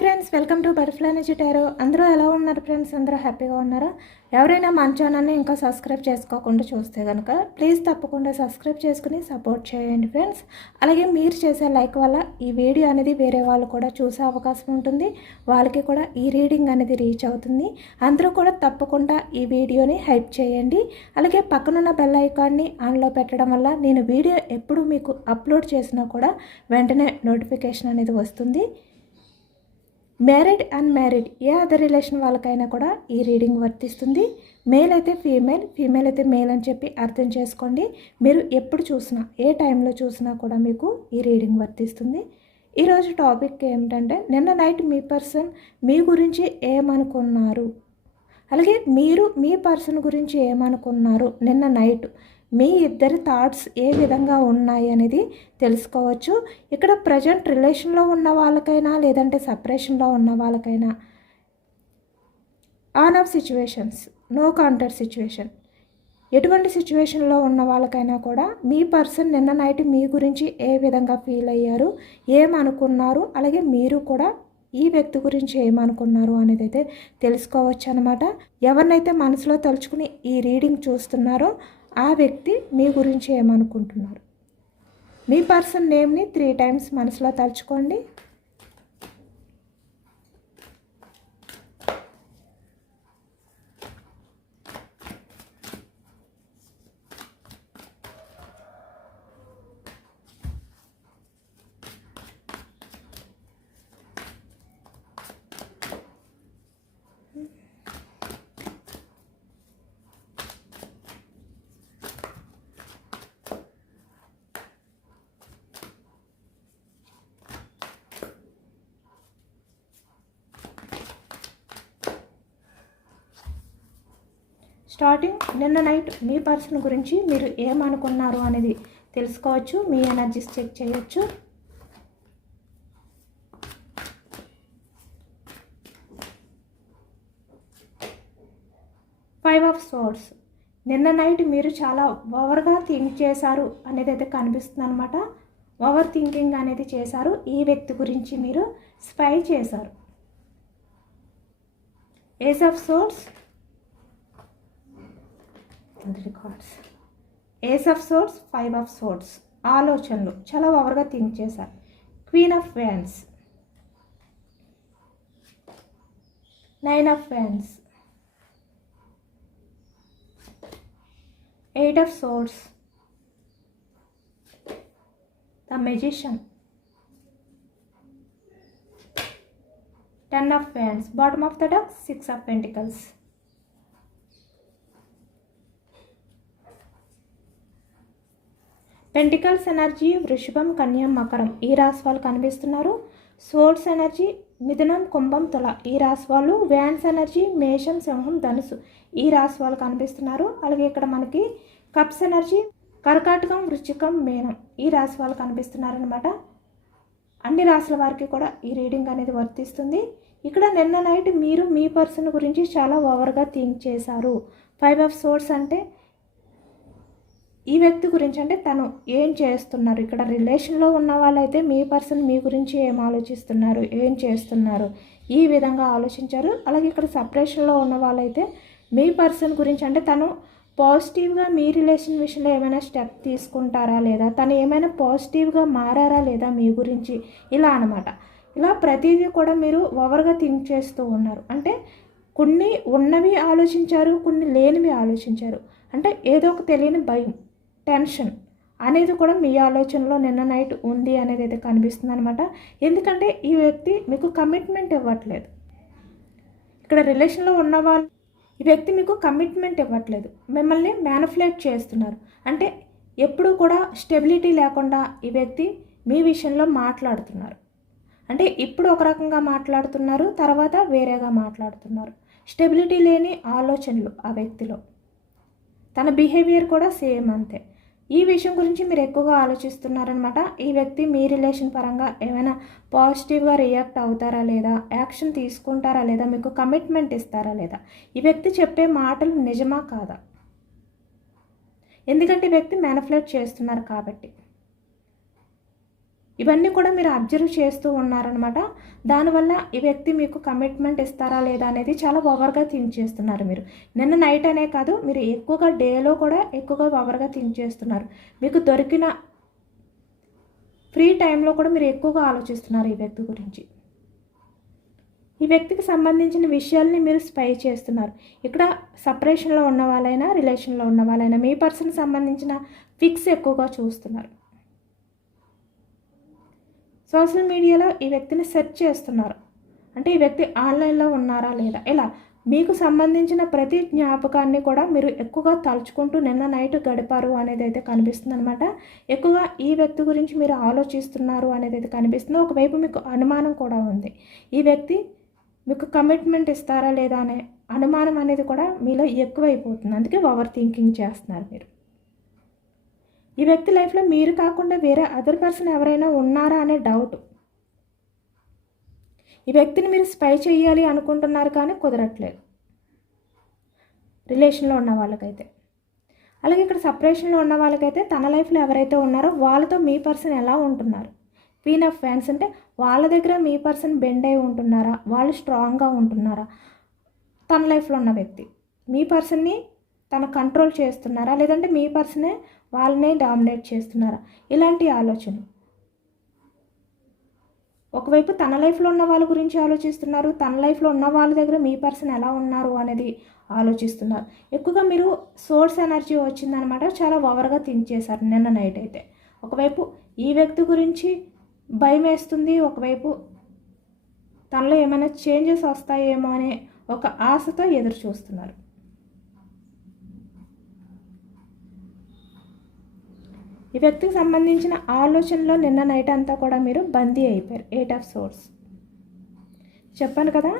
Friends, welcome to butterfly energy tarot. అందరూ ఎలా ఉన్నారు ఫ్రెండ్స్? అందరూ హ్యాపీగా ఉన్నారా? ఎవరైనా మన ఛానల్ని ఇంకా సబ్స్క్రైబ్ చేసుకోకుండా చూస్తే కనుక ప్లీజ్ తప్పకుండా సబ్స్క్రైబ్ చేసుకుని సపోర్ట్ చేయండి ఫ్రెండ్స్. అలాగే మీరు చేసే లైక్ వల్ల ఈ వీడియో అనేది వేరే వాళ్ళు కూడా చూసే అవకాశం ఉంటుంది, వాళ్ళకి కూడా ఈ రీడింగ్ అనేది రీచ్ అవుతుంది. అందరూ కూడా తప్పకుండా ఈ వీడియోని హైప్ చేయండి. అలాగే పక్కనున్న బెల్ ఐకాన్ని ఆన్లో పెట్టడం వల్ల నేను వీడియో ఎప్పుడు మీకు అప్లోడ్ చేసినా కూడా వెంటనే నోటిఫికేషన్ అనేది వస్తుంది. మ్యారీడ్ అన్మ్యారీడ్ ఏ అదర్ రిలేషన్ వాళ్ళకైనా కూడా ఈ రీడింగ్ వర్తిస్తుంది. మేల్ అయితే ఫీమేల్, ఫీమేల్ అయితే మేల్ అని చెప్పి అర్థం చేసుకోండి. మీరు ఎప్పుడు చూసినా ఏ టైంలో చూసినా కూడా మీకు ఈ రీడింగ్ వర్తిస్తుంది. ఈరోజు టాపిక్ ఏమిటంటే, నిన్న నైట్ మీ పర్సన్ మీ గురించి ఏమనుకున్నారు, అలాగే మీరు మీ పర్సన్ గురించి ఏమనుకున్నారు, నిన్న నైట్ మీ ఇద్దరి థాట్స్ ఏ విధంగా ఉన్నాయి అనేది తెలుసుకోవచ్చు. ఇక్కడ ప్రజెంట్ రిలేషన్లో ఉన్న వాళ్ళకైనా లేదంటే సపరేషన్లో ఉన్న వాళ్ళకైనా on off situations, no contact situation, ఎటువంటి సిచ్యువేషన్లో ఉన్న వాళ్ళకైనా కూడా మీ పర్సన్ నిన్న నైట్ మీ గురించి ఏ విధంగా ఫీల్ అయ్యారు, ఏమనుకున్నారు, అలాగే మీరు కూడా ఈ వ్యక్తి గురించి ఏమనుకున్నారు అనేది అయితే తెలుసుకోవచ్చు అనమాట. ఎవరినైతే మనసులో తలుచుకుని ఈ రీడింగ్ చూస్తున్నారో ఆ వ్యక్తి మీ గురించి ఏమనుకుంటున్నారు. మీ పర్సన్ నేమ్ని 3 times మనసులో తలుచుకోండి. స్టార్టింగ్ నిన్న నైట్ మీ పర్సన్ గురించి మీరు ఏమనుకున్నారు అనేది తెలుసుకోవచ్చు. మీ ఎనర్జీస్ చెక్ చేయొచ్చు. Five of swords. నిన్న నైట్ మీరు చాలా ఓవర్గా థింక్ చేశారు అనేది అయితే కనిపిస్తుంది అనమాట. ఓవర్ థింకింగ్ అనేది చేశారు. ఈ వ్యక్తి గురించి మీరు స్పై చేశారు. Ace of swords, records, ace of swords, 5 of swords. ఆలోచనలు చాలా ఓవర్గా థింక్ చేశారు. Queen of wands, 9 of wands, 8 of swords, the magician, 10 of wands. Bottom of the deck 6 of pentacles. Pentacles energy వృషభం, కన్య, మకరం ఈ రాశి వాళ్ళు కనిపిస్తున్నారు. సోర్డ్స్ ఎనర్జీ మిథునం, కుంభం, తుల ఈ రాశి వాళ్ళు. వ్యాండ్స్ ఎనర్జీ మేషం, సింహం, ధనుసు ఈ రాశి వాళ్ళు కనిపిస్తున్నారు. అలాగే ఇక్కడ మనకి కప్స్ ఎనర్జీ కర్కాటకం, వృశ్చికం, మీనం ఈ రాశి వాళ్ళు కనిపిస్తున్నారనమాట. అన్ని రాశుల వారికి కూడా ఈ రీడింగ్ అనేది వర్తిస్తుంది. ఇక్కడ నిన్న నైట్ మీరు మీ పర్సన్ గురించి చాలా ఓవర్గా థింక్ చేశారు. 5 ఆఫ్ సోర్డ్స్ అంటే ఈ వ్యక్తి గురించి, అంటే తను ఏం చేస్తున్నారు. ఇక్కడ రిలేషన్లో ఉన్న వాళ్ళైతే మీ పర్సన్ మీ గురించి ఏం ఆలోచిస్తున్నారు, ఏం చేస్తున్నారు ఈ విధంగా ఆలోచించారు. అలాగే ఇక్కడ సపరేషన్లో ఉన్న వాళ్ళైతే మీ పర్సన్ గురించి, అంటే తను పాజిటివ్గా మీ రిలేషన్ విషయంలో ఏమైనా స్టెప్ తీసుకుంటారా లేదా, తను ఏమైనా పాజిటివ్గా మారారా లేదా మీ గురించి, ఇలా అనమాట. ఇలా ప్రతిదీ కూడా మీరు ఓవర్గా థింక్ చేస్తూ ఉన్నారు. అంటే కొన్ని ఉన్నవి ఆలోచించారు, కొన్ని లేనివి ఆలోచించారు. అంటే ఏదో ఒక తెలియని భయం, టెన్షన్ అనేది కూడా మీ ఆలోచనలో నిన్న నైట్ ఉంది అనేది అయితే కనిపిస్తుంది అనమాట. ఎందుకంటే ఈ వ్యక్తి మీకు కమిట్మెంట్ ఇవ్వట్లేదు. ఇక్కడ రిలేషన్లో ఉన్న వాళ్ళు ఈ వ్యక్తి మీకు కమిట్మెంట్ ఇవ్వట్లేదు, మిమ్మల్ని మ్యానిపులేట్ చేస్తున్నారు. అంటే ఎప్పుడూ కూడా స్టెబిలిటీ లేకుండా ఈ వ్యక్తి మీ విషయంలో మాట్లాడుతున్నారు. అంటే ఇప్పుడు ఒక రకంగా మాట్లాడుతున్నారు, తర్వాత వేరేగా మాట్లాడుతున్నారు. స్టెబిలిటీ లేని ఆలోచనలు ఆ వ్యక్తిలో. తన బిహేవియర్ కూడా సేమ్ అంతే. ఈ విషయం గురించి మీరు ఎక్కువగా ఆలోచిస్తున్నారనమాట. ఈ వ్యక్తి మీ రిలేషన్ పరంగా ఏమైనా పాజిటివ్గా రియాక్ట్ అవుతారా లేదా, యాక్షన్ తీసుకుంటారా లేదా, మీకు కమిట్మెంట్ ఇస్తారా లేదా, ఈ వ్యక్తి చెప్పే మాటలు నిజమా కాదా. ఎందుకంటే ఈ వ్యక్తి మ్యానిపులేట్ చేస్తున్నారు కాబట్టి. ఇవన్నీ కూడా మీరు అబ్జర్వ్ చేస్తూ ఉన్నారనమాట. దానివల్ల ఈ వ్యక్తి మీకు కమిట్మెంట్ ఇస్తారా లేదా అనేది చాలా ఓవర్గా థింక్ చేస్తున్నారు మీరు. నిన్న నైట్ అనే కాదు, మీరు ఎక్కువగా డేలో కూడా ఎక్కువగా ఓవర్గా థింక్ చేస్తున్నారు. మీకు దొరికిన ఫ్రీ టైంలో కూడా మీరు ఎక్కువగా ఆలోచిస్తున్నారు ఈ వ్యక్తి గురించి. ఈ వ్యక్తికి సంబంధించిన విషయాల్ని మీరు స్పై చేస్తున్నారు. ఇక్కడ సపరేషన్లో ఉన్న వాళ్ళైనా రిలేషన్లో ఉన్న వాళ్ళైనా మీ పర్సన్కి సంబంధించిన ఫిక్స్ ఎక్కువగా చూస్తున్నారు. సోషల్ మీడియాలో ఈ వ్యక్తిని సెర్చ్ చేస్తున్నారు. అంటే ఈ వ్యక్తి ఆన్లైన్లో ఉన్నారా లేదా, ఇలా మీకు సంబంధించిన ప్రతి జ్ఞాపకాన్ని కూడా మీరు ఎక్కువగా తలుచుకుంటూ నిన్న నైట్ గడిపారు అనేది అయితే కనిపిస్తుంది అనమాట. ఎక్కువగా ఈ వ్యక్తి గురించి మీరు ఆలోచిస్తున్నారు అనేది అయితే కనిపిస్తుంది. ఒకవైపు మీకు అనుమానం కూడా ఉంది. ఈ వ్యక్తి మీకు కమిట్మెంట్ ఇస్తారా లేదా అనే అనుమానం అనేది కూడా మీలో ఎక్కువైపోతుంది. అందుకే ఓవర్ థింకింగ్ చేస్తున్నారు మీరు. ఈ వ్యక్తి లైఫ్లో మీరు కాకుండా వేరే అదర్ పర్సన్ ఎవరైనా ఉన్నారా అనే డౌట్. ఈ వ్యక్తిని మీరు స్పై చేయాలి అనుకుంటున్నారు కానీ కుదరట్లేదు రిలేషన్లో ఉన్న వాళ్ళకైతే. అలాగే ఇక్కడ సపరేషన్లో ఉన్న వాళ్ళకైతే తన లైఫ్లో ఎవరైతే ఉన్నారో వాళ్ళతో మీ పర్సన్ ఎలా ఉంటున్నారు. క్వీన్ ఆఫ్ ఫ్యాన్స్ అంటే వాళ్ళ దగ్గర మీ పర్సన్ బెండ్ అయి ఉంటున్నారా, వాళ్ళు స్ట్రాంగ్గా ఉంటున్నారా. తన లైఫ్లో ఉన్న వ్యక్తి మీ పర్సన్ని తన కంట్రోల్ చేస్తున్నారా, లేదంటే మీ పర్సనే వాళ్ళనే డామినేట్ చేస్తున్నారా, ఇలాంటి ఆలోచనలు. ఒకవైపు తన లైఫ్లో ఉన్న వాళ్ళ గురించి ఆలోచిస్తున్నారు, తన లైఫ్లో ఉన్న వాళ్ళ దగ్గర మీ పర్సన్ ఎలా ఉన్నారు అనేది ఆలోచిస్తున్నారు. ఎక్కువగా మీరు సోర్స్ ఎనర్జీ వచ్చిందనమాట. చాలా ఓవర్గా థింక్ చేశారు నిన్న నైట్ అయితే. ఒకవైపు ఈ వ్యక్తి గురించి భయం వేస్తుంది, ఒకవైపు తనలో ఏమైనా చేంజెస్ వస్తాయేమో అనే ఒక ఆశతో ఎదురు చూస్తున్నారు. ఈ వ్యక్తికి సంబంధించిన ఆలోచనలో నిన్న నైట్ అంతా కూడా మీరు బందీ అయిపోయారు. 8 ఆఫ్ సోర్స్ చెప్పాను కదా.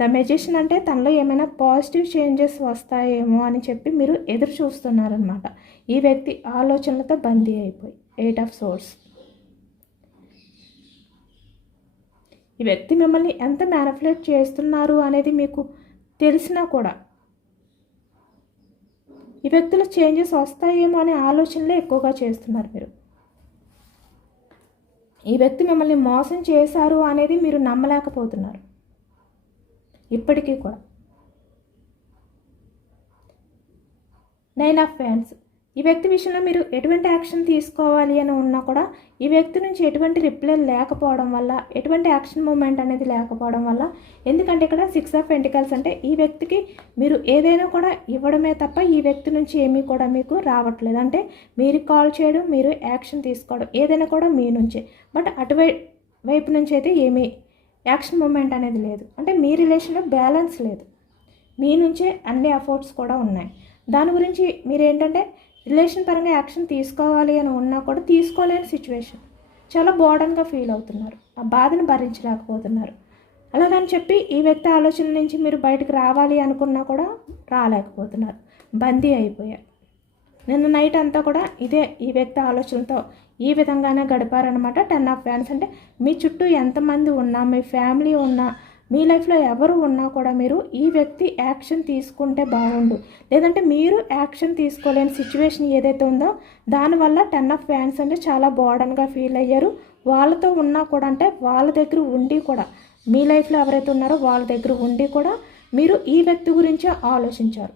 ద మెజిషియన్ అంటే తనలో ఏమైనా పాజిటివ్ చేంజెస్ వస్తాయేమో అని చెప్పి మీరు ఎదురు చూస్తున్నారనమాట. ఈ వ్యక్తి ఆలోచనలతో బందీ అయిపోయి 8 ఆఫ్ సోర్స్. ఈ వ్యక్తి మిమ్మల్ని ఎంత మ్యానిపులేట్ చేస్తున్నారు అనేది మీకు తెలిసినా కూడా ఈ వ్యక్తులు చేంజెస్ వస్తాయేమో అనే ఆలోచనలే ఎక్కువగా చేస్తున్నారు మీరు. ఈ వ్యక్తి మిమ్మల్ని మోసం చేశారు అనేది మీరు నమ్మలేకపోతున్నారు ఇప్పటికీ కూడా. 9 ఆఫ్ ఫ్యాన్స్. ఈ వ్యక్తి విషయంలో మీరు ఎటువంటి యాక్షన్ తీసుకోవాలి అని ఉన్నా కూడా ఈ వ్యక్తి నుంచి ఎటువంటి రిప్లై లేకపోవడం వల్ల, ఎటువంటి యాక్షన్ మూమెంట్ అనేది లేకపోవడం వల్ల. ఎందుకంటే ఇక్కడ 6 ఆఫ్ పెంటికల్స్ అంటే ఈ వ్యక్తికి మీరు ఏదైనా కూడా ఇవ్వడమే తప్ప ఈ వ్యక్తి నుంచి ఏమీ కూడా మీకు రావట్లేదు. అంటే మీరు కాల్ చేయడం, మీరు యాక్షన్ తీసుకోవడం ఏదైనా కూడా మీ నుంచే. బట్ అటువైపు నుంచి అయితే ఏమీ యాక్షన్ మూమెంట్ అనేది లేదు. అంటే మీ రిలేషన్లో బ్యాలెన్స్ లేదు. మీ నుంచే అన్ని ఎఫర్ట్స్ కూడా ఉన్నాయి. దాని గురించి మీరేంటంటే రిలేషన్ పరంగా యాక్షన్ తీసుకోవాలి అని ఉన్నా కూడా తీసుకోలేని సిచ్యువేషన్. చాలా బోర్డన్గా ఫీల్ అవుతున్నారు, ఆ బాధను భరించలేకపోతున్నారు. అలాగని చెప్పి ఈ వ్యక్తి ఆలోచన నుంచి మీరు బయటకు రావాలి అనుకున్నా కూడా రాలేకపోతున్నారు, బందీ అయిపోయారు. నిన్న నైట్ అంతా కూడా ఇదే ఈ వ్యక్తి ఆలోచనతో ఈ విధంగానే గడిపారనమాట. 10 ఆఫ్ ఫ్యాన్స్ అంటే మీ చుట్టూ ఎంతమంది ఉన్నా, మీ ఫ్యామిలీ ఉన్నా, మీ లైఫ్లో ఎవరు ఉన్నా కూడా మీరు ఈ వ్యక్తి యాక్షన్ తీసుకుంటే బాగుండు, లేదంటే మీరు యాక్షన్ తీసుకోలేని సిచ్యువేషన్ ఏదైతే ఉందో దానివల్ల 10 ఆఫ్ ఫ్యాన్స్ అంటే చాలా బోర్డన్గా ఫీల్ అయ్యారు. వాళ్ళతో ఉన్నా కూడా అంటే వాళ్ళ దగ్గర ఉండి కూడా, మీ లైఫ్లో ఎవరైతే ఉన్నారో వాళ్ళ దగ్గర ఉండి కూడా మీరు ఈ వ్యక్తి గురించే ఆలోచించారు.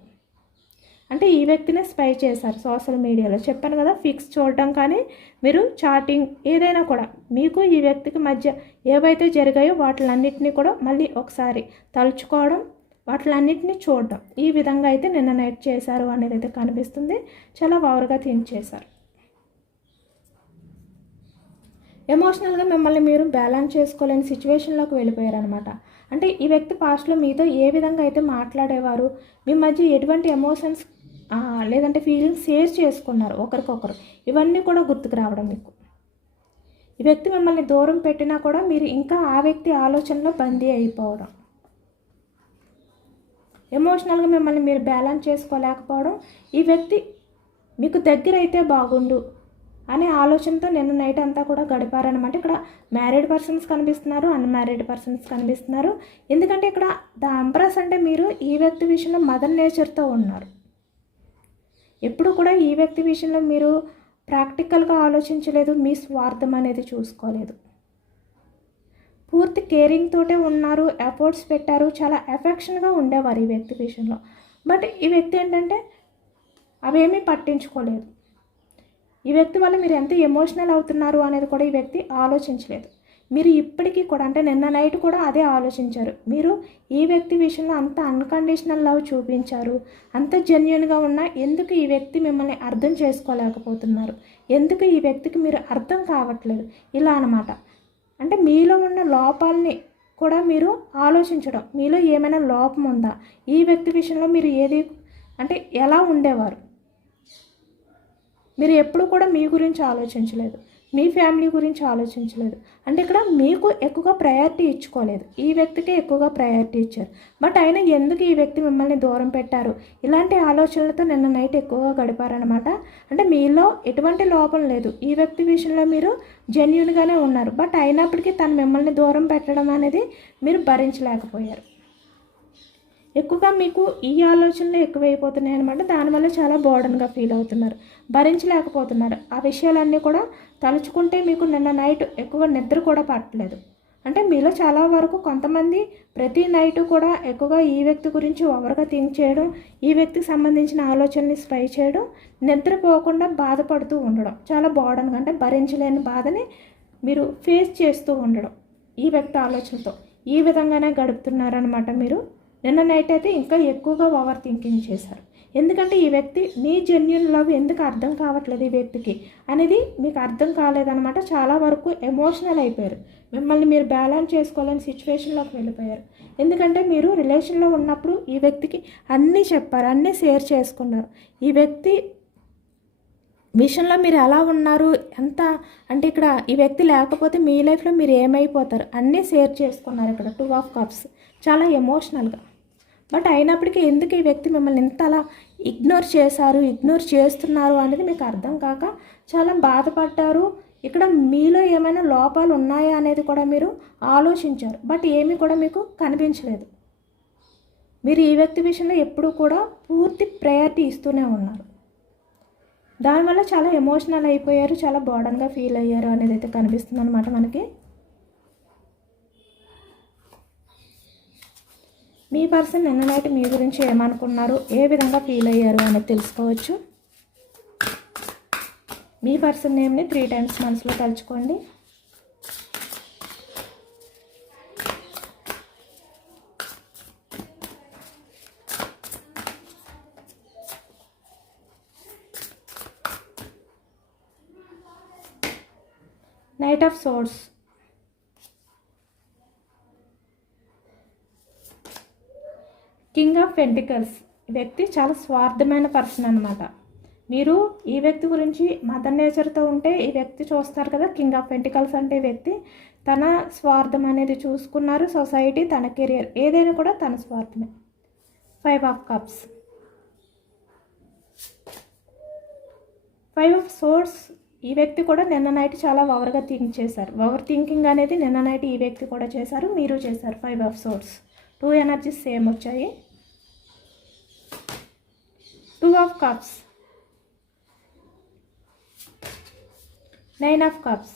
అంటే ఈ వ్యక్తినే స్పై చేశారు సోషల్ మీడియాలో. చెప్పాను కదా, ఫిక్స్ చూడడం కానీ మీరు చాటింగ్ ఏదైనా కూడా మీకు ఈ వ్యక్తికి మధ్య ఏవైతే జరిగాయో వాటిలన్నింటినీ కూడా మళ్ళీ ఒకసారి తలుచుకోవడం, వాటిలన్నింటినీ చూడడం, ఈ విధంగా అయితే నిన్న నైట్ చేశారు అనేది అయితే కనిపిస్తుంది. చాలా ఓవర్గా థింక్ చేశారు. ఎమోషనల్గా మిమ్మల్ని మీరు బ్యాలెన్స్ చేసుకోలేని సిచ్యువేషన్లోకి వెళ్ళిపోయారనమాట. అంటే ఈ వ్యక్తి పాస్ట్లో మీతో ఏ విధంగా అయితే మాట్లాడేవారు, మీ మధ్య ఎటువంటి ఎమోషన్స్ లేదంటే ఫీలింగ్స్ షేర్ చేసుకున్నారు ఒకరికొకరు, ఇవన్నీ కూడా గుర్తుకు రావడం మీకు. ఈ వ్యక్తి మిమ్మల్ని దూరం పెట్టినా కూడా మీరు ఇంకా ఆ వ్యక్తి ఆలోచనలో బందీ అయిపోవడం, ఎమోషనల్గా మిమ్మల్ని మీరు బ్యాలెన్స్ చేసుకోలేకపోవడం. ఈ వ్యక్తి మీకు దగ్గర అయితే బాగుండు అనే ఆలోచనతో నిన్న నైట్ అంతా కూడా గడిపారనమాట. ఇక్కడ మ్యారీడ్ పర్సన్స్ కనిపిస్తున్నారు, అన్మ్యారీడ్ పర్సన్స్ కనిపిస్తున్నారు. ఎందుకంటే ఇక్కడ ద ఎంప్రెస్ అంటే మీరు ఈ వ్యక్తి విషయంలో మదర్ నేచర్తో ఉన్నారు. ఎప్పుడు కూడా ఈ వ్యక్తి విషయంలో మీరు ప్రాక్టికల్గా ఆలోచించలేదు, మీ స్వార్థం అనేది చూసుకోలేదు. పూర్తి కేరింగ్ తోటే ఉన్నారు, ఎఫర్ట్స్ పెట్టారు, చాలా ఎఫెక్షన్గా ఉండేవారు ఈ వ్యక్తి విషయంలో. బట్ ఈ వ్యక్తి ఏంటంటే అవేమీ పట్టించుకోలేదు. ఈ వ్యక్తి వల్ల మీరు ఎంత ఎమోషనల్ అవుతున్నారు అనేది కూడా ఈ వ్యక్తి ఆలోచించలేదు. మీరు ఇప్పటికీ కూడా అంటే నిన్న నైట్ కూడా అదే ఆలోచించారు. మీరు ఈ వ్యక్తి విషయంలో అంత అన్కండిషనల్ లవ్ చూపించారు, అంత జెన్యున్గా ఉన్నా ఎందుకు ఈ వ్యక్తి మిమ్మల్ని అర్థం చేసుకోలేకపోతున్నారు, ఎందుకు ఈ వ్యక్తికి మీరు అర్థం కావట్లేదు, ఇలా అన్నమాట. అంటే మీలో ఉన్న లోపాలని కూడా మీరు ఆలోచించడం, మీలో ఏమైనా లోపం ఉందా, ఈ వ్యక్తి విషయంలో మీరు ఏది అంటే ఎలా ఉండేవారు, మీరు ఎప్పుడు కూడా మీ గురించి ఆలోచించలేదు, మీ ఫ్యామిలీ గురించి ఆలోచించలేదు. అంటే ఇక్కడ మీకు ఎక్కువగా ప్రయారిటీ ఇచ్చుకోలేదు, ఈ వ్యక్తికి ఎక్కువగా ప్రయారిటీ ఇచ్చారు. బట్ అయినా ఎందుకు ఈ వ్యక్తి మిమ్మల్ని దూరం పెట్టారు, ఇలాంటి ఆలోచనలతో నిన్న నైట్ ఎక్కువగా గడిపారనమాట. అంటే మీలో ఎటువంటి లోపం లేదు, ఈ వ్యక్తి విషయంలో మీరు జెన్యున్గానే ఉన్నారు. బట్ అయినప్పటికీ తను మిమ్మల్ని దూరం పెట్టడం అనేది మీరు భరించలేకపోయారు. ఎక్కువగా మీకు ఈ ఆలోచనలు ఎక్కువైపోతున్నాయి అనమాట. దానివల్ల చాలా బర్డన్గా ఫీల్ అవుతున్నారు, భరించలేకపోతున్నారు. ఆ విషయాలన్నీ కూడా తలుచుకుంటే మీకు నిన్న నైట్ ఎక్కువ నిద్ర కూడా పట్టలేదు. అంటే మీలో చాలా వరకు కొంతమంది ప్రతి నైటు కూడా ఎక్కువగా ఈ వ్యక్తి గురించి ఓవర్గా థింక్ చేయడం, ఈ వ్యక్తికి సంబంధించిన ఆలోచనని స్పై చేయడం, నిద్రపోకుండా బాధపడుతూ ఉండడం, చాలా బర్డన్గా అంటే భరించలేని బాధని మీరు ఫేస్ చేస్తూ ఉండడం ఈ వ్యక్తి ఆలోచనతో ఈ విధంగానే గడుపుతున్నారనమాట. మీరు నిన్న నైట్ అయితే ఇంకా ఎక్కువగా ఓవర్ థింకింగ్ చేశారు. ఎందుకంటే ఈ వ్యక్తి మీ జెన్యున్ లవ్ ఎందుకు అర్థం కావట్లేదు ఈ వ్యక్తికి అనేది మీకు అర్థం కాలేదన్నమాట. చాలా వరకు ఎమోషనల్ అయిపోయారు, మిమ్మల్ని మీరు బ్యాలెన్స్ చేసుకోలేని సిచ్యువేషన్లోకి వెళ్ళిపోయారు. ఎందుకంటే మీరు రిలేషన్లో ఉన్నప్పుడు ఈ వ్యక్తికి అన్నీ చెప్పారు, అన్నీ షేర్ చేసుకున్నారు. ఈ వ్యక్తి విషయంలో మీరు ఎలా ఉన్నారు, ఎంత అంటే ఇక్కడ ఈ వ్యక్తి లేకపోతే మీ లైఫ్లో మీరు ఏమైపోతారు అన్నీ షేర్ చేసుకున్నారు. ఇక్కడ 2 ఆఫ్ కప్స్ చాలా ఎమోషనల్గా. బట్ అయినప్పటికీ ఎందుకు ఈ వ్యక్తి మిమ్మల్ని ఇంత అలా ఇగ్నోర్ చేస్తున్నారు అనేది మీకు అర్థం కాక చాలా బాధపడ్డారు. ఇక్కడ మీలో ఏమైనా లోపాలు ఉన్నాయా అనేది కూడా మీరు ఆలోచించారు. బట్ ఏమీ కూడా మీకు కనిపించలేదు. మీరు ఈ వ్యక్తి విషయంలో ఎప్పుడూ కూడా పూర్తి ప్రయారిటీ ఇస్తూనే ఉన్నారు. దానివల్ల చాలా ఎమోషనల్ అయిపోయారు, చాలా బర్డన్గా ఫీల్ అయ్యారు అనేది అయితే కనిపిస్తుంది అనమాట మనకి. మీ పర్సన్ నిన్న నైట్ మీ గురించి ఏమనుకున్నారు, ఏ విధంగా ఫీల్ అయ్యారు అనేది తెలుసుకోవచ్చు. మీ పర్సన్ నేమ్ని 3 టైమ్స్ మనసులో తలుచుకోండి. Knight of swords, king of pentacles. ఈ వ్యక్తి చాలా స్వార్థమైన పర్సన్ అనమాట. మీరు ఈ వ్యక్తి గురించి మదర్ నేచర్తో ఉంటే ఈ వ్యక్తి చూస్తారు కదా. కింగ్ ఆఫ్ పెంటికల్స్ అంటే వ్యక్తి తన స్వార్థం అనేది చూసుకున్నారు. సొసైటీ, తన కెరియర్ ఏదైనా కూడా తన స్వార్థమే. 5 ఆఫ్ కప్స్, 5 ఆఫ్ సోర్డ్స్. ఈ వ్యక్తి కూడా నిన్న నైట్ చాలా ఓవర్గా థింక్ చేశారు. ఓవర్ థింకింగ్ అనేది నిన్న నైట్ ఈ వ్యక్తి కూడా చేశారు, మీరు చేశారు. 5 ఆఫ్ సోర్డ్స్, 2 ఎనర్జీస్ సేమ్ వచ్చాయి. 2 of cups, 9 of cups,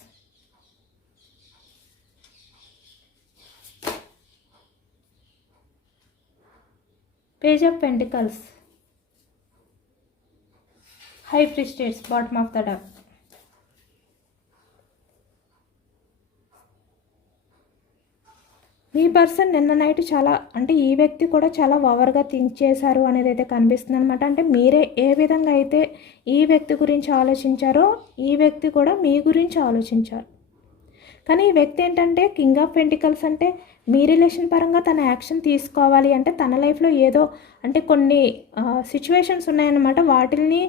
page of pentacles, high priestess, bottom of the duck. Me person నిన్న నైట్ చాలా అంటే ఈ వ్యక్తి కూడా చాలా ఓవర్గా థింక్ చేశారు అనేది అయితే కనిపిస్తుంది అనమాట. అంటే మీరే ఏ విధంగా అయితే ఈ వ్యక్తి గురించి ఆలోచించారో ఈ వ్యక్తి కూడా మీ గురించి ఆలోచించారు. కానీ ఈ వ్యక్తి ఏంటంటే కింగ్ ఆఫ్ పెంటికల్స్ అంటే మీ రిలేషన్ పరంగా తన యాక్షన్ తీసుకోవాలి అంటే తన లైఫ్లో ఏదో అంటే కొన్ని సిచ్యువేషన్స్ ఉన్నాయన్నమాట. వాటిని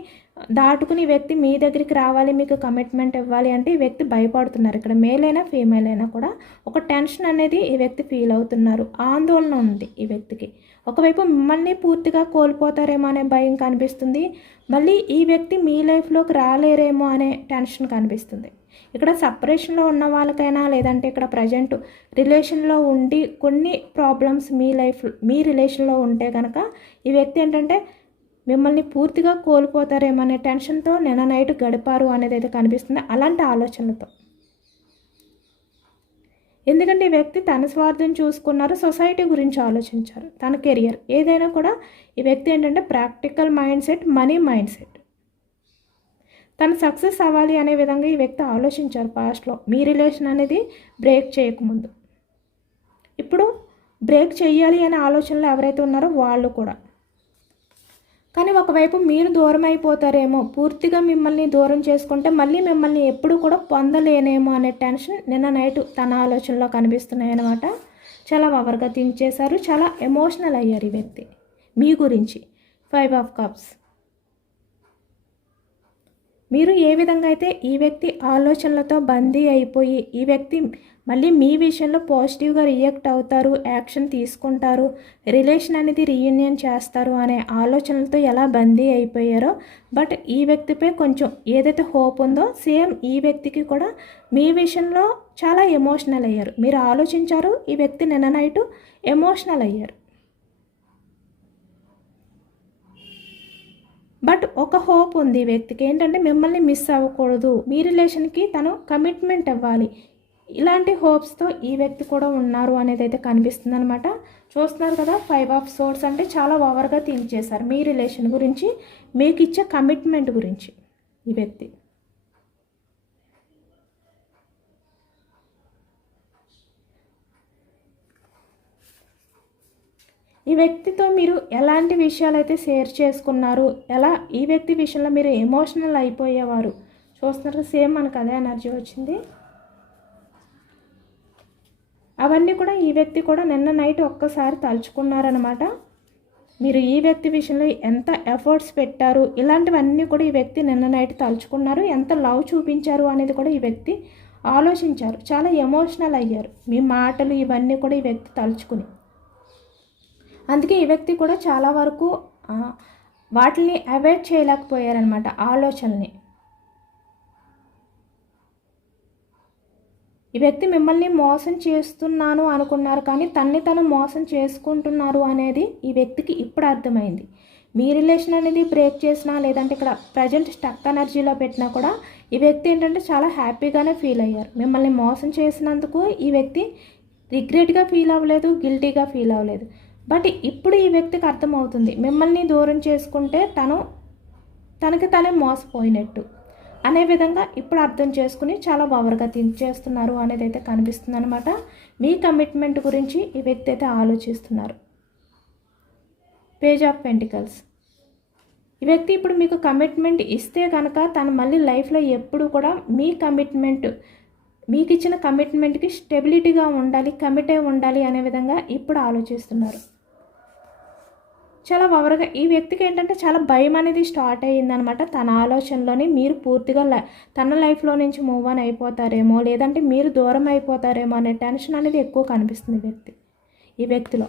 దాటుకుని ఈ వ్యక్తి మీ దగ్గరికి రావాలి, మీకు కమిట్మెంట్ ఇవ్వాలి అంటే ఈ వ్యక్తి భయపడుతున్నారు. ఇక్కడ మేల్ అయినా ఫీమేల్ అయినా కూడా ఒక టెన్షన్ అనేది ఈ వ్యక్తి ఫీల్ అవుతున్నారు, ఆందోళన ఉంది ఈ వ్యక్తికి. ఒకవైపు మిమ్మల్ని పూర్తిగా కోల్పోతారేమో అనే భయం కనిపిస్తుంది, మళ్ళీ ఈ వ్యక్తి మీ లైఫ్లోకి రాలేరేమో అనే టెన్షన్ కనిపిస్తుంది. ఇక్కడ సపరేషన్లో ఉన్న వాళ్ళకైనా లేదంటే ఇక్కడ ప్రజెంట్ రిలేషన్లో ఉండి కొన్ని ప్రాబ్లమ్స్ మీ రిలేషన్లో ఉంటే కనుక ఈ వ్యక్తి ఏంటంటే మిమ్మల్ని పూర్తిగా కోల్పోతారేమో అనే టెన్షన్తో నిన్న నైట్ గడిపారు అనేది అయితే కనిపిస్తుంది, అలాంటి ఆలోచనలతో. ఎందుకంటే ఈ వ్యక్తి తన స్వార్థం చూసుకున్నారు, సొసైటీ గురించి ఆలోచించారు, తన కెరియర్ ఏదైనా కూడా. ఈ వ్యక్తి ఏంటంటే practical mind set, money mind set. తను సక్సెస్ అవ్వాలి అనే విధంగా ఈ వ్యక్తి ఆలోచించారు పాస్ట్లో, మీ రిలేషన్ అనేది బ్రేక్ చేయకముందు. ఇప్పుడు బ్రేక్ చేయాలి అనే ఆలోచనలు ఎవరైతే ఉన్నారో వాళ్ళు కూడా. కానీ ఒకవైపు మీరు దూరం అయిపోతారేమో, పూర్తిగా మిమ్మల్ని దూరం చేసుకుంటే మళ్ళీ మిమ్మల్ని ఎప్పుడు కూడా పొందలేనేమో అనే టెన్షన్ నిన్న నైట్ తన ఆలోచనలో కనిపిస్తున్నాయి అన్నమాట. చాలా ఓవర్గా థింక్ చేశారు, చాలా ఎమోషనల్ అయ్యారు ఈ వ్యక్తి మీ గురించి. 5 ఆఫ్ కప్స్. మీరు ఏ విధంగా అయితే ఈ వ్యక్తి ఆలోచనలతో బందీ అయిపోయి ఈ వ్యక్తి మళ్ళీ మీ విషయంలో పాజిటివ్గా రియాక్ట్ అవుతారు, యాక్షన్ తీసుకుంటారు, రిలేషన్ అనేది రీయూనియన్ చేస్తారు అనే ఆలోచనలతో ఎలా బందీ అయిపోయారో, బట్ ఈ వ్యక్తిపై కొంచెం ఏదైతే హోప్ ఉందో సేమ్ ఈ వ్యక్తికి కూడా మీ విషయంలో చాలా ఎమోషనల్ అయ్యారు. మీరు ఆలోచించారు, ఈ వ్యక్తి నిన్న నైటు ఎమోషనల్ అయ్యారు. బట్ ఒక హోప్ ఉంది ఈ వ్యక్తికి, ఏంటంటే మిమ్మల్ని మిస్ అవ్వకూడదు, మీ రిలేషన్కి తను కమిట్మెంట్ ఇవ్వాలి, ఇలాంటి హోప్స్తో ఈ వ్యక్తి కూడా ఉన్నారు అనేది అయితే కనిపిస్తుంది అనమాట. చూస్తున్నారు కదా, 5 ఆఫ్ సోర్స్ అంటే చాలా ఓవర్గా థింక్ చేశారు మీ రిలేషన్ గురించి, మీకు ఇచ్చే కమిట్మెంట్ గురించి ఈ వ్యక్తి. ఈ వ్యక్తితో మీరు ఎలాంటి విషయాలు అయితే షేర్ చేసుకున్నారు, ఎలా ఈ వ్యక్తి విషయంలో మీరు ఎమోషనల్ అయిపోయేవారు. చూస్తున్నారు, సేమ్ మనకు అదే ఎనర్జీ వచ్చింది. అవన్నీ కూడా ఈ వ్యక్తి కూడా నిన్న నైట్ ఒక్కసారి తలుచుకున్నారనమాట. మీరు ఈ వ్యక్తి విషయంలో ఎంత ఎఫర్ట్స్ పెట్టారు, ఇలాంటివన్నీ కూడా ఈ వ్యక్తి నిన్న నైట్ తలుచుకున్నారు. ఎంత లవ్ చూపించారు అనేది కూడా ఈ వ్యక్తి ఆలోచించారు. చాలా ఎమోషనల్ అయ్యారు మీ మాటలు ఇవన్నీ కూడా ఈ వ్యక్తి తలుచుకుని. అందుకే ఈ వ్యక్తి కూడా చాలా వరకు వాటిని అవాయిడ్ చేయలేకపోయారనమాట, ఆలోచనల్ని. ఈ వ్యక్తి మిమ్మల్ని మోసం చేస్తున్నాను అనుకున్నారు, కానీ తన్ని తను మోసం చేసుకుంటున్నారు అనేది ఈ వ్యక్తికి ఇప్పుడు అర్థమైంది. మీ రిలేషన్ అనేది బ్రేక్ చేసినా, లేదంటే ఇక్కడ ప్రజెంట్ స్టక్ ఎనర్జీలో పెట్టినా కూడా ఈ వ్యక్తి ఏంటంటే చాలా హ్యాపీగానే ఫీల్ అయ్యారు. మిమ్మల్ని మోసం చేసినందుకు ఈ వ్యక్తి రిగ్రెట్గా ఫీల్ అవ్వలేదు, గిల్టీగా ఫీల్ అవ్వలేదు. బట్ ఇప్పుడు ఈ వ్యక్తికి అర్థమవుతుంది, మిమ్మల్ని దూరం చేసుకుంటే తనకి తనే మోసపోయినట్టు అనే విధంగా ఇప్పుడు అర్థం చేసుకుని చాలా ఓవర్గా థింక్ చేస్తున్నారు అనేది అయితే కనిపిస్తుంది అనమాట. మీ కమిట్మెంట్ గురించి ఈ వ్యక్తి అయితే ఆలోచిస్తున్నారు. Page of pentacles. ఈ వ్యక్తి ఇప్పుడు మీకు కమిట్మెంట్ ఇస్తే కనుక తను మళ్ళీ లైఫ్లో ఎప్పుడు కూడా మీ కమిట్మెంట్, మీకు ఇచ్చిన కమిట్మెంట్కి స్టెబిలిటీగా ఉండాలి, కమిట్ అయి ఉండాలి అనే విధంగా ఇప్పుడు ఆలోచిస్తున్నారు. చాలా ఓవర్గా ఈ వ్యక్తికి ఏంటంటే చాలా భయం అనేది స్టార్ట్ అయ్యిందనమాట. తన ఆలోచనలోని మీరు పూర్తిగా తన లైఫ్లో నుంచి మూవ్ ఆన్ అయిపోతారేమో, లేదంటే మీరు దూరం అయిపోతారేమో అనే టెన్షన్ అనేది ఎక్కువ కనిపిస్తుంది ఈ వ్యక్తిలో.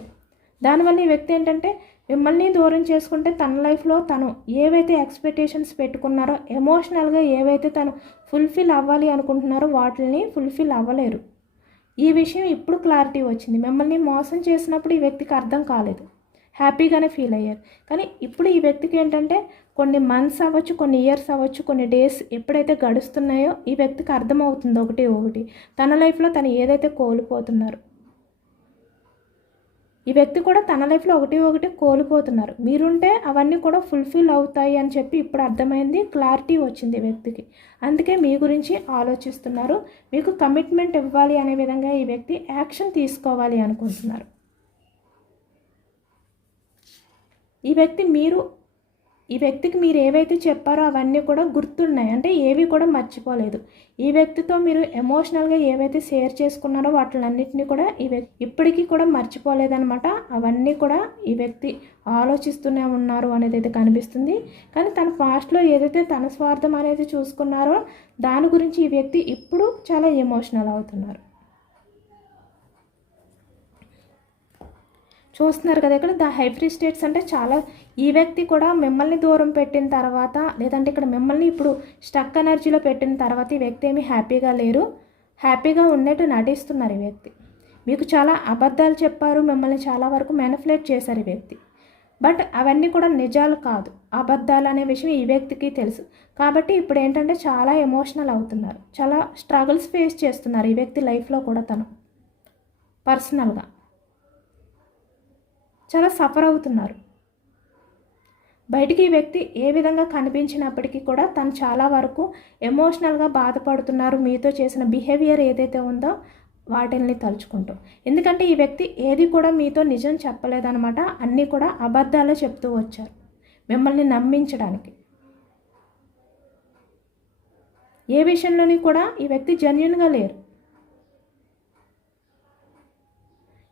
దానివల్ల ఈ వ్యక్తి ఏంటంటే మిమ్మల్ని దూరం చేసుకుంటే తన లైఫ్లో తను ఏవైతే ఎక్స్పెక్టేషన్స్ పెట్టుకున్నారో, ఎమోషనల్గా ఏవైతే తను ఫుల్ఫిల్ అవ్వాలి అనుకుంటున్నారో వాటిని ఫుల్ఫిల్ అవ్వలేరు. ఈ విషయం ఇప్పుడు క్లారిటీ వచ్చింది. మిమ్మల్ని మోసం చేసినప్పుడు ఈ వ్యక్తికి అర్థం కాలేదు, హ్యాపీగానే ఫీల్ అయ్యారు. కానీ ఇప్పుడు ఈ వ్యక్తికి ఏంటంటే కొన్ని మంత్స్ అవ్వచ్చు, కొన్ని ఇయర్స్ అవ్వచ్చు, కొన్ని డేస్ ఎప్పుడైతే గడుస్తున్నాయో ఈ వ్యక్తికి అర్థమవుతుంది ఒకటి తన లైఫ్లో తను ఏదైతే కోల్పోతున్నారు. ఈ వ్యక్తి కూడా తన లైఫ్లో ఒకటి కోల్పోతున్నారు. మీరుంటే అవన్నీ కూడా ఫుల్ఫిల్ అవుతాయి అని చెప్పి ఇప్పుడు అర్థమైంది, క్లారిటీ వచ్చింది ఈ వ్యక్తికి. అందుకే మీ గురించి ఆలోచిస్తున్నారు. మీకు కమిట్మెంట్ ఇవ్వాలి అనే విధంగా ఈ వ్యక్తి యాక్షన్ తీసుకోవాలి అనుకుంటున్నారు. ఈ వ్యక్తికి మీరు ఏవైతే చెప్పారో అవన్నీ కూడా గుర్తున్నాయి, అంటే ఏవి కూడా మర్చిపోలేదు. ఈ వ్యక్తితో మీరు ఎమోషనల్గా ఏవైతే షేర్ చేసుకున్నారో వాటిలన్నింటినీ కూడా ఈ వ్యక్తి ఇప్పటికీ కూడా మర్చిపోలేదనమాట. అవన్నీ కూడా ఈ వ్యక్తి ఆలోచిస్తూనే ఉన్నారు అనేది అయితే కనిపిస్తుంది. కానీ తన పాస్ట్లో ఏదైతే తన స్వార్థం అనేది చూసుకున్నారో దాని గురించి ఈ వ్యక్తి ఇప్పుడు చాలా ఎమోషనల్ అవుతున్నారు. చూస్తున్నారు కదా, ఇక్కడ ద హైబ్రిడ్ స్టేట్స్ అంటే చాలా ఈ వ్యక్తి కూడా మిమ్మల్ని దూరం పెట్టిన తర్వాత, లేదంటే ఇక్కడ మిమ్మల్ని ఇప్పుడు స్టక్ ఎనర్జీలో పెట్టిన తర్వాత ఈ వ్యక్తి ఏమీ హ్యాపీగా లేరు, హ్యాపీగా ఉన్నట్టు నటిస్తున్నారు. ఈ వ్యక్తి మీకు చాలా అబద్ధాలు చెప్పారు, మిమ్మల్ని చాలా వరకు మ్యానిపులేట్ చేశారు ఈ వ్యక్తి. బట్ అవన్నీ కూడా నిజాలు కాదు, అబద్ధాలు అనే విషయం ఈ వ్యక్తికి తెలుసు. కాబట్టి ఇప్పుడు ఏంటంటే చాలా ఎమోషనల్ అవుతున్నారు, చాలా స్ట్రగుల్స్ ఫేస్ చేస్తున్నారు ఈ వ్యక్తి లైఫ్లో కూడా. తను పర్సనల్గా చాలా సఫర్ అవుతున్నారు. బయటికి ఈ వ్యక్తి ఏ విధంగా కనిపించినప్పటికీ కూడా తను చాలా వరకు ఎమోషనల్గా బాధపడుతున్నారు మీతో చేసిన బిహేవియర్ ఏదైతే ఉందో వాటిని తలుచుకుంటూ. ఎందుకంటే ఈ వ్యక్తి ఏది కూడా మీతో నిజం చెప్పలేదన్నమాట, అన్నీ కూడా అబద్ధాలే చెప్తూ వచ్చారు మిమ్మల్ని నమ్మించడానికి. ఏ విషయంలోని కూడా ఈ వ్యక్తి జెన్యూన్గా లేరు.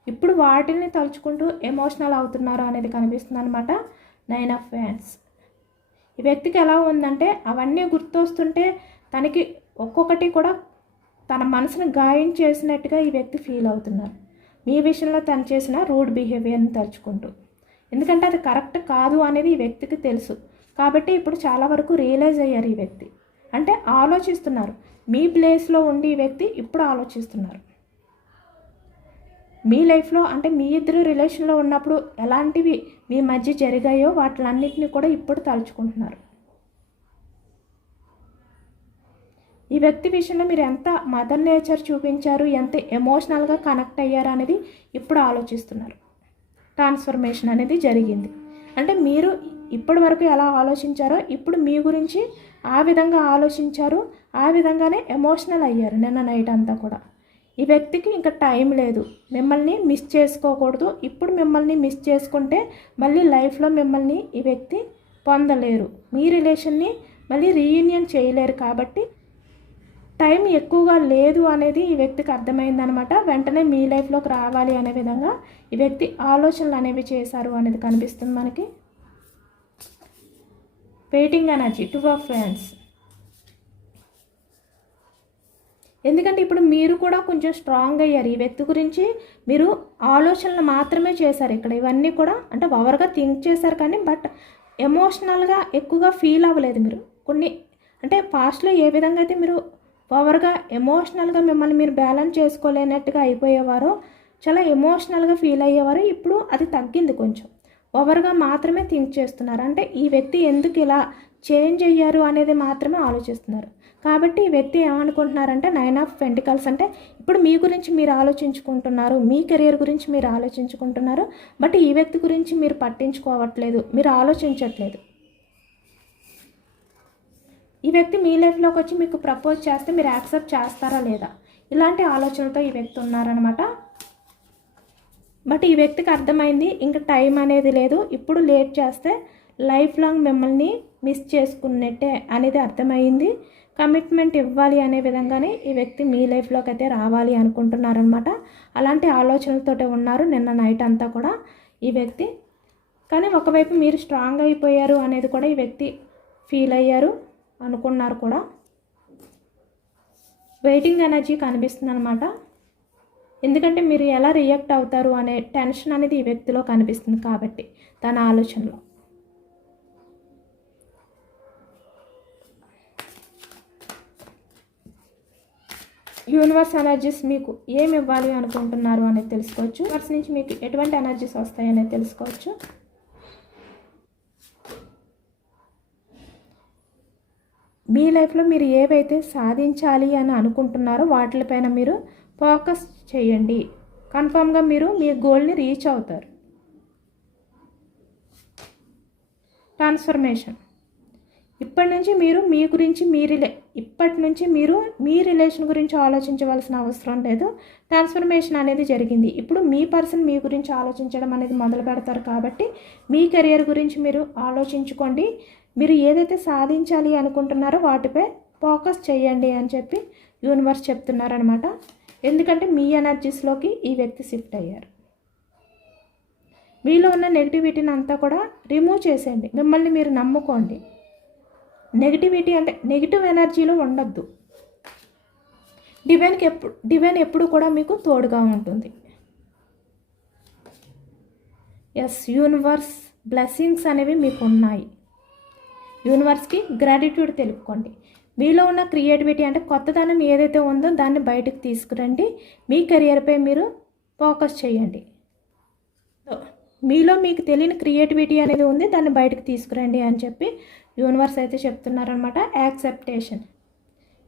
ఇప్పుడు వాటిని తలుచుకుంటూ ఎమోషనల్ అవుతున్నారు అనేది కనిపిస్తుంది అనమాట. 9 ఆఫ్ వ్యాండ్స్. ఈ వ్యక్తికి ఎలా ఉందంటే అవన్నీ గుర్తొస్తుంటే తనకి ఒక్కొక్కటి కూడా తన మనసును గాయం చేసినట్టుగా ఈ వ్యక్తి ఫీల్ అవుతున్నారు మీ విషయంలో తను చేసిన రూడ్ బిహేవియర్ని తలుచుకుంటూ. ఎందుకంటే అది కరెక్ట్ కాదు అనేది ఈ వ్యక్తికి తెలుసు. కాబట్టి ఇప్పుడు చాలా వరకు రియలైజ్ అయ్యారు ఈ వ్యక్తి. అంటే ఆలోచిస్తున్నారు. మీ ప్లేస్లో ఉండి ఈ వ్యక్తి ఇప్పుడు ఆలోచిస్తున్నారు. మీ లైఫ్లో అంటే మీ ఇద్దరు రిలేషన్లో ఉన్నప్పుడు ఎలాంటివి మీ మధ్య జరిగాయో వాటిలన్నింటినీ కూడా ఇప్పుడు తలుచుకుంటున్నారు. ఈ వ్యక్తి విషయంలో మీరు ఎంత మదర్ నేచర్ చూపించారు, ఎంత ఎమోషనల్గా కనెక్ట్ అయ్యారు అనేది ఇప్పుడు ఆలోచిస్తున్నారు. ట్రాన్స్ఫర్మేషన్ అనేది జరిగింది. అంటే మీరు ఇప్పటి వరకు ఎలా ఆలోచించారో ఇప్పుడు మీ గురించి ఆ విధంగా ఆలోచించారు, ఆ విధంగానే ఎమోషనల్ అయ్యారు నిన్న నైట్ అంతా కూడా. ఈ వ్యక్తికి ఇంకా టైం లేదు, మిమ్మల్ని మిస్ చేసుకోకూడదు. ఇప్పుడు మిమ్మల్ని మిస్ చేసుకుంటే మళ్ళీ లైఫ్లో మిమ్మల్ని ఈ వ్యక్తి పొందలేరు, మీ రిలేషన్ని మళ్ళీ రీయూనియన్ చేయలేరు. కాబట్టి టైం ఎక్కువగా లేదు అనేది ఈ వ్యక్తికి అర్థమైందనమాట. వెంటనే మీ లైఫ్లోకి రావాలి అనే విధంగా ఈ వ్యక్తి ఆలోచనలు అనేవి చేశారు అనేది కనిపిస్తుంది మనకి. Waiting energy 2 of wands. ఎందుకంటే ఇప్పుడు మీరు కూడా కొంచెం స్ట్రాంగ్ అయ్యారు. ఈ వ్యక్తి గురించి మీరు ఆలోచనలు మాత్రమే చేశారు ఇక్కడ. ఇవన్నీ కూడా అంటే ఓవర్గా థింక్ చేశారు కానీ బట్ ఎమోషనల్గా ఎక్కువగా ఫీల్ అవ్వలేదు మీరు. కొన్ని అంటే పాస్ట్లో ఏ విధంగా అయితే మీరు ఓవర్గా ఎమోషనల్గా మిమ్మల్ని మీరు బ్యాలెన్స్ చేసుకోలేనట్టుగా అయిపోయేవారో, చాలా ఎమోషనల్గా ఫీల్ అయ్యేవారు. ఇప్పుడు అది తగ్గింది, కొంచెం ఓవర్గా మాత్రమే థింక్ చేస్తున్నారు. అంటే ఈ వ్యక్తి ఎందుకు ఇలా చేంజ్ అయ్యారు అనేది మాత్రమే ఆలోచిస్తున్నారు. కాబట్టి ఈ వ్యక్తి ఏమనుకుంటున్నారంటే 9 ఆఫ్ పెంటికల్స్ అంటే ఇప్పుడు మీ గురించి మీరు ఆలోచించుకుంటున్నారు, మీ కెరియర్ గురించి మీరు ఆలోచించుకుంటున్నారు. బట్ ఈ వ్యక్తి గురించి మీరు పట్టించుకోవట్లేదు, మీరు ఆలోచించట్లేదు. ఈ వ్యక్తి మీ లైఫ్లోకి వచ్చి మీకు ప్రపోజ్ చేస్తే మీరు యాక్సెప్ట్ చేస్తారా లేదా, ఇలాంటి ఆలోచనలతో ఈ వ్యక్తి ఉన్నారనమాట. బట్ ఈ వ్యక్తికి అర్థమైంది ఇంకా టైం అనేది లేదు, ఇప్పుడు లేట్ చేస్తే లైఫ్ లాంగ్ మిమ్మల్ని మిస్ చేసుకున్నట్టే అనేది అర్థమైంది. కమిట్మెంట్ ఇవ్వాలి అనే విధంగానే ఈ వ్యక్తి మీ లైఫ్లోకి అయితే రావాలి అనుకుంటున్నారనమాట. అలాంటి ఆలోచనలతోటే ఉన్నారు నిన్న నైట్ అంతా కూడా ఈ వ్యక్తి. కానీ ఒకవైపు మీరు స్ట్రాంగ్ అయిపోయారు అనేది కూడా ఈ వ్యక్తి ఫీల్ అయ్యారు, అనుకున్నారు కూడా. వెయిటింగ్ ఎనర్జీ కనిపిస్తుంది అనమాట. ఎందుకంటే మీరు ఎలా రియాక్ట్ అవుతారు అనే టెన్షన్ అనేది ఈ వ్యక్తిలో కనిపిస్తుంది కాబట్టి తన ఆలోచనలో. యూనివర్స్ ఎనర్జీస్ మీకు ఏమి ఇవ్వాలి అనుకుంటున్నారు అనేది తెలుసుకోవచ్చు. యూనివర్స్ నుంచి మీకు ఎటువంటి ఎనర్జీస్ వస్తాయి అనేది తెలుసుకోవచ్చు. మీ లైఫ్లో మీరు ఏవైతే సాధించాలి అని అనుకుంటున్నారో వాటిపైన మీరు ఫోకస్ చేయండి. కన్ఫామ్గా మీరు మీ గోల్ని రీచ్ అవుతారు. ట్రాన్స్ఫర్మేషన్. ఇప్పటి నుంచి మీరు మీ గురించి మీ రిలేషన్ గురించి ఆలోచించవలసిన అవసరం లేదు. ట్రాన్స్ఫర్మేషన్ అనేది జరిగింది. ఇప్పుడు మీ పర్సన్ మీ గురించి ఆలోచించడం అనేది మొదలు పెడతారు. కాబట్టి మీ కెరియర్ గురించి మీరు ఆలోచించుకోండి. మీరు ఏదైతే సాధించాలి అనుకుంటున్నారో వాటిపై ఫోకస్ చేయండి అని చెప్పి యూనివర్స్ చెప్తున్నారనమాట. ఎందుకంటే మీ ఎనర్జీస్లోకి ఈ వ్యక్తి షిఫ్ట్ అయ్యారు. మీలో ఉన్న నెగిటివిటీని అంతా కూడా రిమూవ్ చేసేయండి. మిమ్మల్ని మీరు నమ్ముకోండి. నెగిటివిటీ అంటే నెగిటివ్ ఎనర్జీలో ఉండొద్దు. డివైన్ ఎప్పుడు కూడా మీకు తోడుగా ఉంటుంది. ఎస్, యూనివర్స్ బ్లెస్సింగ్స్ అనేవి మీకు ఉన్నాయి. యూనివర్స్కి గ్రాటిట్యూడ్ తెలుపుకోండి. మీలో ఉన్న క్రియేటివిటీ అంటే కొత్తదనం ఏదైతే ఉందో దాన్ని బయటకు తీసుకురండి. మీ కెరియర్పై మీరు ఫోకస్ చేయండి. మీలో మీకు తెలియని క్రియేటివిటీ అనేది ఉంది, దాన్ని బయటకు తీసుకురండి అని చెప్పి యూనివర్స్ అయితే చెప్తున్నారనమాట. యాక్సెప్టేషన్.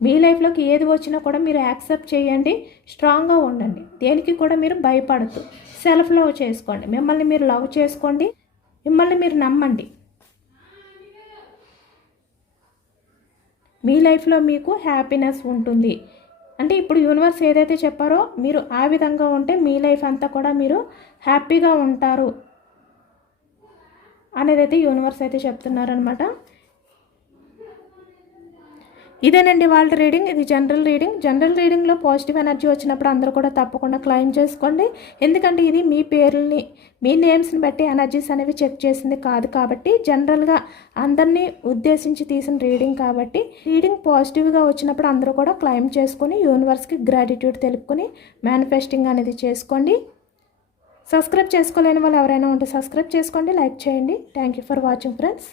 మీ లైఫ్లోకి ఏది వచ్చినా కూడా మీరు యాక్సెప్ట్ చేయండి, స్ట్రాంగ్గా ఉండండి, దేనికి కూడా మీరు భయపడద్దు, సెల్ఫ్ లవ్ చేసుకోండి, మిమ్మల్ని మీరు లవ్ చేసుకోండి, మిమ్మల్ని మీరు నమ్మండి. మీ లైఫ్లో మీకు హ్యాపీనెస్ ఉంటుంది. అంటే ఇప్పుడు యూనివర్స్ ఏదైతే చెప్పారో మీరు ఆ విధంగా ఉంటే మీ లైఫ్ అంతా కూడా మీరు హ్యాపీగా ఉంటారు అనేది అయితే యూనివర్స్ అయితే చెప్తున్నారనమాట. ఇదేనండి వాళ్ళ రీడింగ్. ఇది జనరల్ రీడింగ్. జనరల్ రీడింగ్లో పాజిటివ్ ఎనర్జీ వచ్చినప్పుడు అందరూ కూడా తప్పకుండా క్లెయిమ్ చేసుకోండి. ఎందుకంటే ఇది మీ పేర్లని, మీ నేమ్స్ని బట్టి ఎనర్జీస్ అనేవి చెక్ చేసింది కాదు కాబట్టి, జనరల్గా అందరినీ ఉద్దేశించి తీసిన రీడింగ్ కాబట్టి, రీడింగ్ పాజిటివ్గా వచ్చినప్పుడు అందరూ కూడా క్లెయిమ్ చేసుకొని యూనివర్స్కి గ్రాటిట్యూడ్ తెలుపుకొని మేనిఫెస్టింగ్ అనేది చేసుకోండి. సబ్స్క్రైబ్ చేసుకోలేని వాళ్ళు ఎవరైనా ఉంటే సబ్స్క్రైబ్ చేసుకోండి, లైక్ చేయండి. Thank you for watching friends.